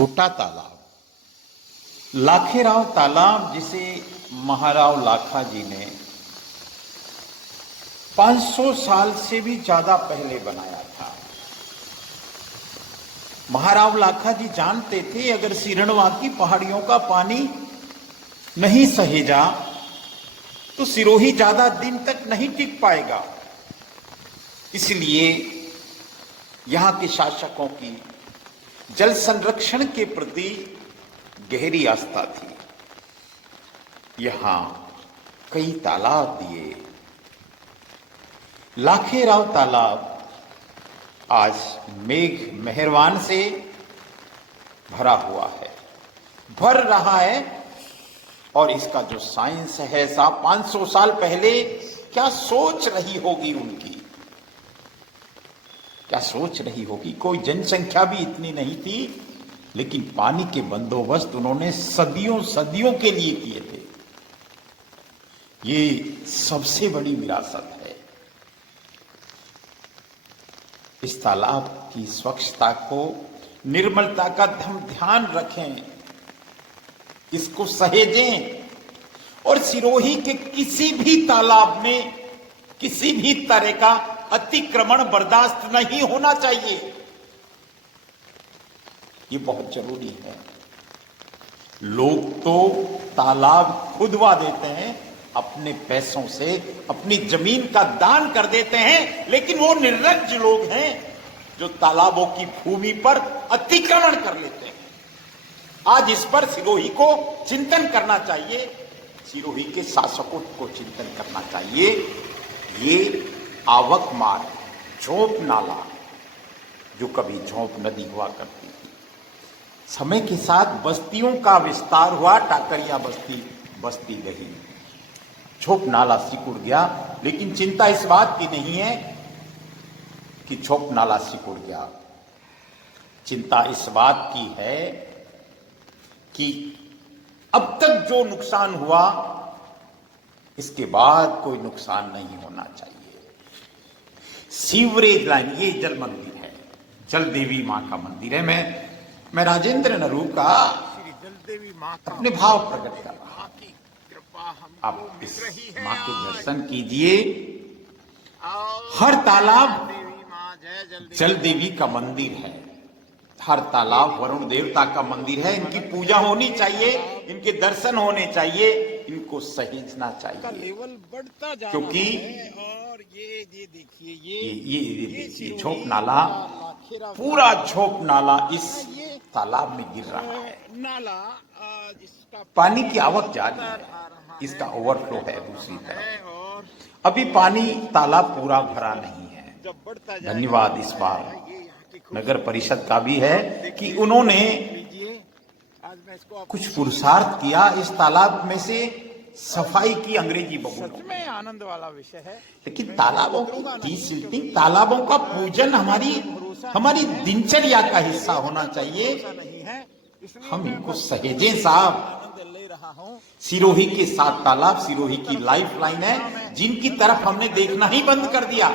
छोटा तालाब, लाखेराव तालाब, जिसे महाराव लाखा जी ने 500 साल से भी ज्यादा पहले बनाया था। महाराव लाखा जी जानते थे अगर सिरणवा की पहाड़ियों का पानी नहीं सहेजा तो सिरोही ज्यादा दिन तक नहीं टिक पाएगा। इसलिए यहां के शासकों की जल संरक्षण के प्रति गहरी आस्था थी। यहां कई तालाब दिए। लाखेराव तालाब आज मेघ मेहरबान से भरा हुआ है, भर रहा है। और इसका जो साइंस है साहब, 500 साल पहले क्या सोच रही होगी उनकी, क्या सोच रही होगी। कोई जनसंख्या भी इतनी नहीं थी, लेकिन पानी के बंदोबस्त उन्होंने सदियों सदियों के लिए किए थे। ये सबसे बड़ी विरासत है। इस तालाब की स्वच्छता को, निर्मलता का हम ध्यान रखें, इसको सहेजें। और सिरोही के किसी भी तालाब में किसी भी तरह का अतिक्रमण बर्दाश्त नहीं होना चाहिए। ये बहुत जरूरी है। लोग तो तालाब खुदवा देते हैं अपने पैसों से, अपनी जमीन का दान कर देते हैं, लेकिन वो निर्लज्ज लोग हैं जो तालाबों की भूमि पर अतिक्रमण कर लेते हैं। आज इस पर सिरोही को चिंतन करना चाहिए, सिरोही के शासकों को चिंतन करना चाहिए। ये आवक मार्ग, झोंप नाला, जो कभी झोंप नदी हुआ करती थी, समय के साथ बस्तियों का विस्तार हुआ, टाकरिया बस्ती बस्ती गई, झोंप नाला सिकुड़ गया। लेकिन चिंता इस बात की नहीं है कि झोंप नाला सिकुड़ गया। चिंता इस बात की है कि अब तक जो नुकसान हुआ, इसके बाद कोई नुकसान नहीं होना चाहिए। सीवरेज लाइन, ये जल मंदिर है, जल देवी मां का मंदिर है। मैं राजेंद्र नरू का अपने भाव प्रकट कर रहा हूं। आप इस मां के दर्शन कीजिए। हर तालाब जल देवी का मंदिर है, हर तालाब वरुण देवता का मंदिर है। इनकी पूजा होनी चाहिए, इनके दर्शन होने चाहिए, इनको सहेजना चाहिए। लेवल बढ़ता जा क्योंकि और ये देखिए, ये झोंप नाला, पूरा झोंप नाला इस तालाब में गिर रहा है। नाला जिसका पानी की आवक जारी है, इसका ओवरफ्लो है दूसरी तरफ। अभी पानी तालाब पूरा भरा नहीं है। धन्यवाद इस बार नगर परिषद का भी है कि उन्होंने कुछ पुरुषार्थ किया, इस तालाब में से सफाई की। अंग्रेजी सच में आनंद वाला विषय है। लेकिन तालाबों की डिसिल्टिंग, तालाबों का पूजन हमारी दिनचर्या का हिस्सा होना चाहिए। हम इनको सहेजें साहब। सिरोही के 7 तालाब सिरोही की लाइफ लाइन है, जिनकी तरफ हमने देखना ही बंद कर दिया।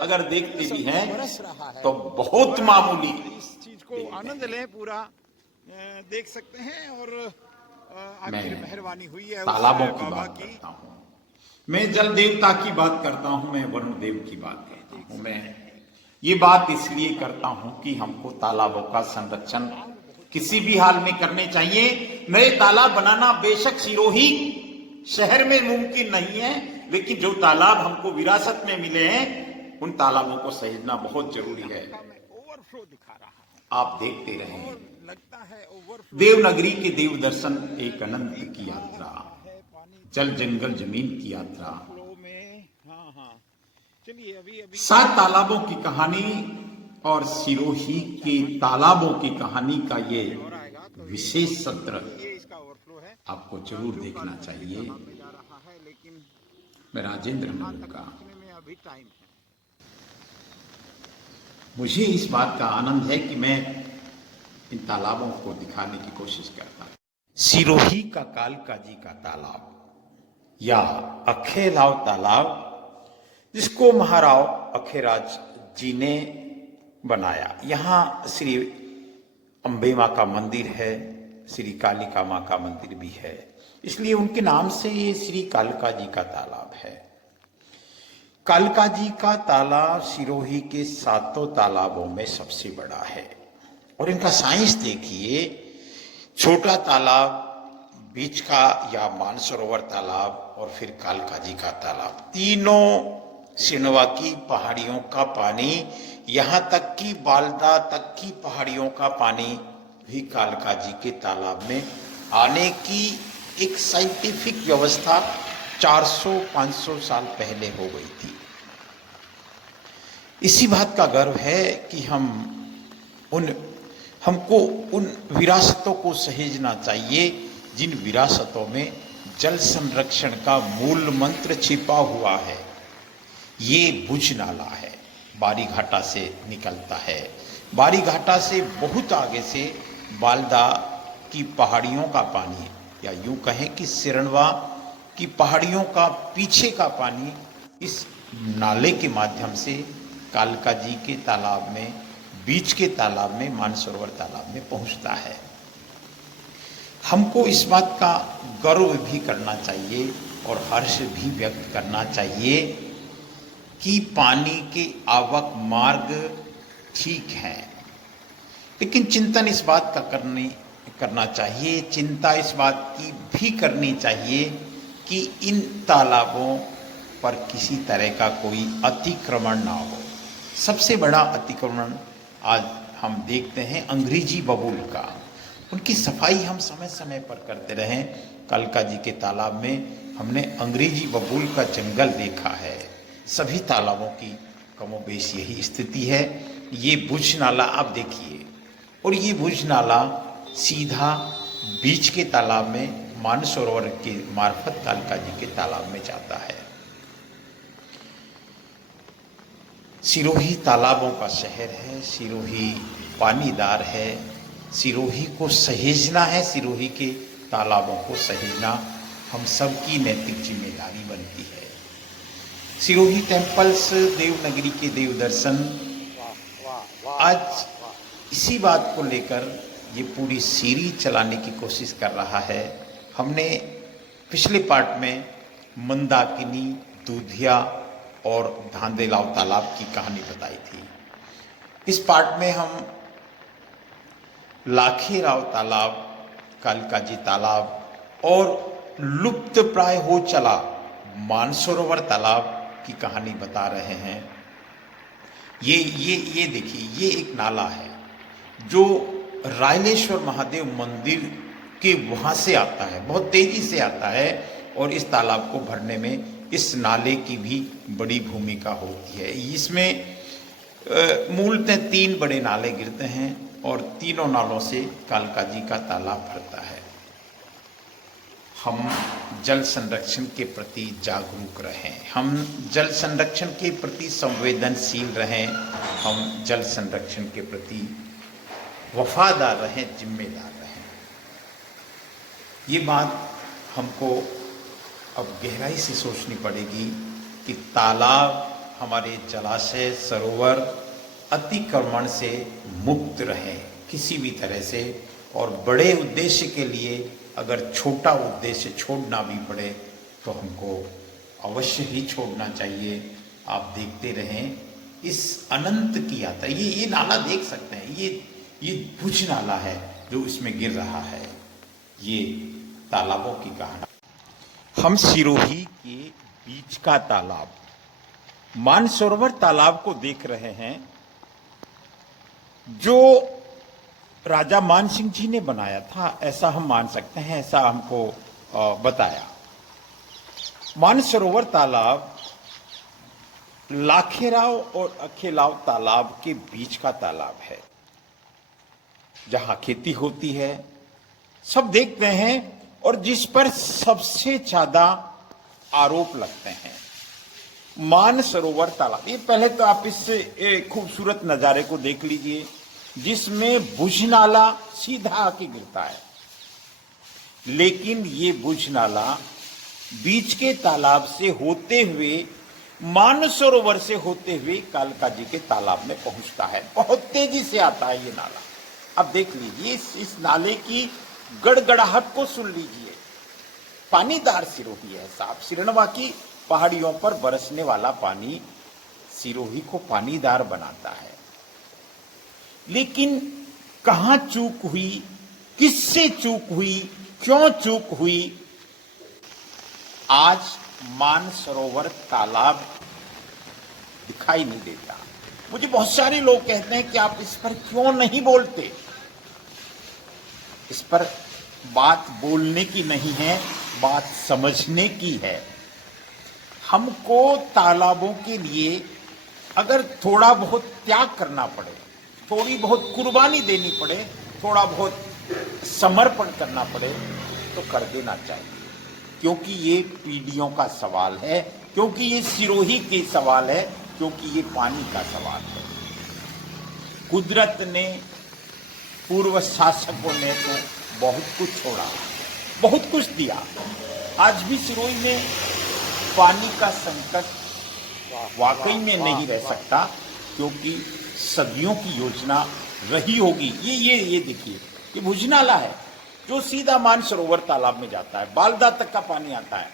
अगर देखते भी हैं तो बहुत मामूली। इस चीज को आनंद लें, पूरा देख सकते हैं। और आखिर मेहरबानी हुई है तालाबों की बात करता हूं, मैं जल देवता की बात करता हूं, मैं वरुण देव की बात करता हूं। मैं ये बात इसलिए करता हूं कि हमको तालाबों का संरक्षण किसी भी हाल में करने चाहिए। नए तालाब बनाना बेशक सिरोही शहर में मुमकिन नहीं है, लेकिन जो तालाब हमको विरासत में मिले हैं, उन तालाबों को सहेजना बहुत जरूरी है। ओवरफ्लो दिखा रहा है, आप देखते रहें। लगता है ओवरफ्लो। देवनगरी के देव दर्शन एक अनंत की यात्रा, जल जंगल जमीन की यात्रा। चलिए अभी 7 तालाबों की कहानी और सिरोही के तालाबों की कहानी का ये विशेष सत्र आपको जरूर देखना चाहिए। मैं राजेंद्र नरू का, मुझे इस बात का आनंद है कि मैं इन तालाबों को दिखाने की कोशिश करता हूं। सिरोही का कालका जी का तालाब या अखेराव तालाब, जिसको महाराव अखेराज जी ने बनाया। यहां श्री अम्बे माँ का मंदिर है, श्री कालिका माँ का मंदिर भी है, इसलिए उनके नाम से ये श्री कालिका जी का तालाब है। कालिका जी का तालाब सिरोही के 7 तालाबों में सबसे बड़ा है और इनका साइंस देखिए। छोटा तालाब, बीच का या मानसरोवर तालाब और फिर कालिका जी का तालाब, तीनों सिनवा की पहाड़ियों का पानी, यहां तक कि बालदा तक की पहाड़ियों का पानी भी कालिका जी के तालाब में आने की एक साइंटिफिक व्यवस्था 400-500 साल पहले हो गई थी। इसी बात का गर्व है कि हमको उन विरासतों को सहेजना चाहिए जिन विरासतों में जल संरक्षण का मूल मंत्र छिपा हुआ है। ये भुज नाला है, बारी घाटा से निकलता है। बारी घाटा से बहुत आगे से बालदा की पहाड़ियों का पानी, या यूं कहें कि सिरणवा की पहाड़ियों का पीछे का पानी इस नाले के माध्यम से कालिका जी के तालाब में, बीच के तालाब में, मानसरोवर तालाब में पहुंचता है। हमको इस बात का गर्व भी करना चाहिए और हर्ष भी व्यक्त करना चाहिए कि पानी के आवक मार्ग ठीक है, लेकिन चिंतन इस बात का करना चाहिए, चिंता इस बात की भी करनी चाहिए कि इन तालाबों पर किसी तरह का कोई अतिक्रमण ना हो। सबसे बड़ा अतिक्रमण आज हम देखते हैं अंग्रेजी बबूल का। उनकी सफाई हम समय समय पर करते रहें। कालिका जी के तालाब में हमने अंग्रेजी बबूल का जंगल देखा है। सभी तालाबों की कमोबेश यही स्थिति है। ये भुज नाला आप देखिए, और ये भुज नाला सीधा बीच के तालाब में, मानसरोवर के मार्फत कालिका जी के तालाब में जाता है। सिरोही तालाबों का शहर है, सिरोही पानीदार है, सिरोही को सहेजना है, सिरोही के तालाबों को सहेजना हम सबकी नैतिक जिम्मेदारी बनती है। सिरोही टेम्पल्स, देवनगरी के देव दर्शन, आज इसी बात को लेकर ये पूरी सीरीज चलाने की कोशिश कर रहा है। हमने पिछले पार्ट में मंदाकिनी, दूधिया और धांधेलाव तालाब की कहानी बताई थी। इस पार्ट में हम लाखेराव तालाब, कालिका जी तालाब और लुप्त प्राय हो चला मानसरोवर तालाब की कहानी बता रहे हैं। ये देखिए, ये एक नाला है जो रायलेश्वर महादेव मंदिर के वहां से आता है, बहुत तेजी से आता है, और इस तालाब को भरने में इस नाले की भी बड़ी भूमिका होती है। इसमें मूलतः 3 बड़े नाले गिरते हैं और तीनों नालों से कालिका जी का तालाब भरता है। हम जल संरक्षण के प्रति जागरूक रहें, हम जल संरक्षण के प्रति संवेदनशील रहें, हम जल संरक्षण के प्रति वफादार रहें, जिम्मेदार रहें। ये बात हमको अब गहराई से सोचनी पड़ेगी कि तालाब, हमारे जलाशय, सरोवर अतिक्रमण से मुक्त रहें किसी भी तरह से, और बड़े उद्देश्य के लिए अगर छोटा उद्देश्य छोड़ना भी पड़े तो हमको अवश्य ही छोड़ना चाहिए। आप देखते रहें इस अनंत की यात्रा। ये नाला देख सकते हैं, ये भुज नाला है जो इसमें गिर रहा है। ये तालाबों की कहानी। हम सिरोही के बीच का तालाब, मानसरोवर तालाब को देख रहे हैं, जो राजा मानसिंह जी ने बनाया था, ऐसा हम मान सकते हैं, ऐसा हमको बताया। मानसरोवर तालाब लाखेराव और अखेलाव तालाब के बीच का तालाब है, जहां खेती होती है, सब देखते हैं, और जिस पर सबसे ज्यादा आरोप लगते हैं। मानसरोवर तालाब, ये पहले तो आप इस खूबसूरत नजारे को देख लीजिए, जिसमें भुज नाला सीधा आके गिरता है, लेकिन ये भुज नाला बीच के तालाब से होते हुए, मानसरोवर से होते हुए कालिका जी के तालाब में पहुंचता है। बहुत तेजी से आता है ये नाला, अब देख लीजिए इस नाले की गड़गड़ाहट को सुन लीजिए। पानीदार सिरोही है साहब। सिरनवा की पहाड़ियों पर बरसने वाला पानी सिरोही को पानीदार बनाता है। लेकिन कहां चूक हुई, किससे चूक हुई, क्यों चूक हुई? आज मानसरोवर तालाब दिखाई नहीं देता। मुझे बहुत सारे लोग कहते हैं कि आप इस पर क्यों नहीं बोलते। इस पर बात बोलने की नहीं है, बात समझने की है। हमको तालाबों के लिए अगर थोड़ा बहुत त्याग करना पड़े, थोड़ी बहुत कुर्बानी देनी पड़े, थोड़ा बहुत समर्पण करना पड़े तो कर देना चाहिए, क्योंकि ये पीढ़ियों का सवाल है, क्योंकि ये सिरोही के सवाल है, क्योंकि ये पानी का सवाल है। कुदरत ने, पूर्व शासकों ने तो बहुत कुछ छोड़ा, बहुत कुछ दिया। आज भी सिरोही में पानी का संकट वाकई में नहीं रह सकता, क्योंकि सदियों की योजना रही होगी। ये देखिए, ये भुजनाला है जो सीधा मानसरोवर तालाब में जाता है, बालदा तक का पानी आता है।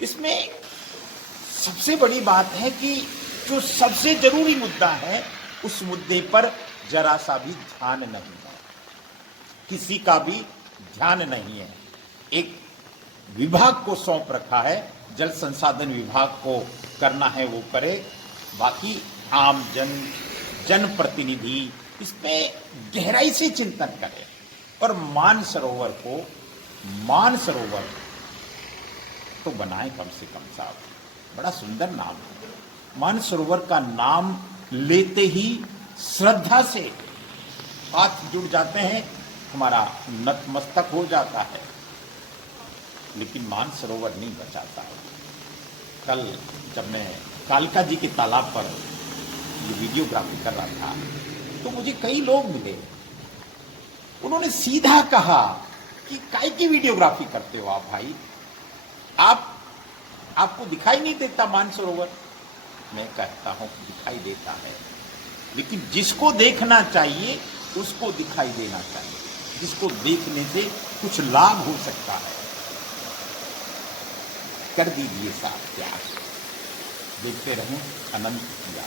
इसमें सबसे बड़ी बात है कि जो सबसे जरूरी मुद्दा है उस मुद्दे पर जरा सा भी ध्यान नहीं है, किसी का भी ध्यान नहीं है। एक विभाग को सौंप रखा है, जल संसाधन विभाग को करना है वो करे, बाकी आम जनप्रतिनिधि इस पे गहराई से चिंतन करे और मानसरोवर तो बनाए कम से कम साहब। बड़ा सुंदर नाम है। मानसरोवर का नाम लेते ही श्रद्धा से हाथ जुड़ जाते हैं, हमारा नतमस्तक हो जाता है। लेकिन मानसरोवर नहीं बचाता है। कल जब मैं कालका जी के तालाब पर ये वीडियोग्राफी कर रहा था तो मुझे कई लोग मिले। उन्होंने सीधा कहा कि काहे की वीडियोग्राफी करते हो आप भाई, आपको दिखाई नहीं देता मानसरोवर? मैं कहता हूं दिखाई देता है, लेकिन जिसको देखना चाहिए उसको दिखाई देना चाहिए, जिसको देखने से कुछ लाभ हो सकता है। कर दीजिए साहब, क्या देखते रहें अनंत किया।